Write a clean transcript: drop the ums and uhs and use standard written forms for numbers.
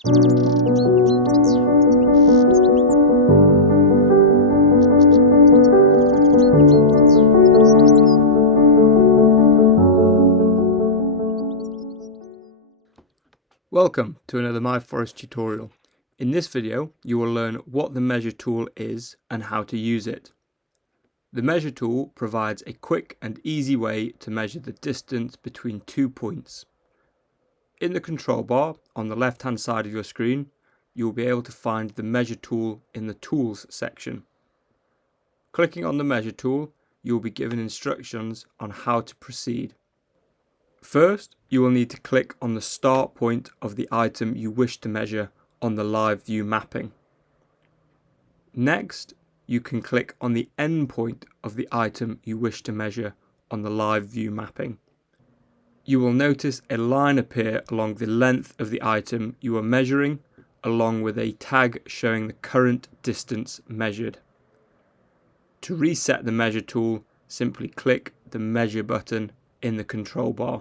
Welcome to another myForest tutorial. In this video you will learn what the measure tool is and how to use it. The measure tool provides a quick and easy way to measure the distance between 2 points. In the control bar on the left hand side of your screen you will be able to find the measure tool in the tools section. Clicking on the measure tool you will be given instructions on how to proceed. First, you will need to click on the start point of the item you wish to measure on the live view mapping. Next, you can click on the end point of the item you wish to measure on the live view mapping. You will notice a line appear along the length of the item you are measuring, along with a tag showing the current distance measured. To reset the measure tool, simply click the measure button in the control bar.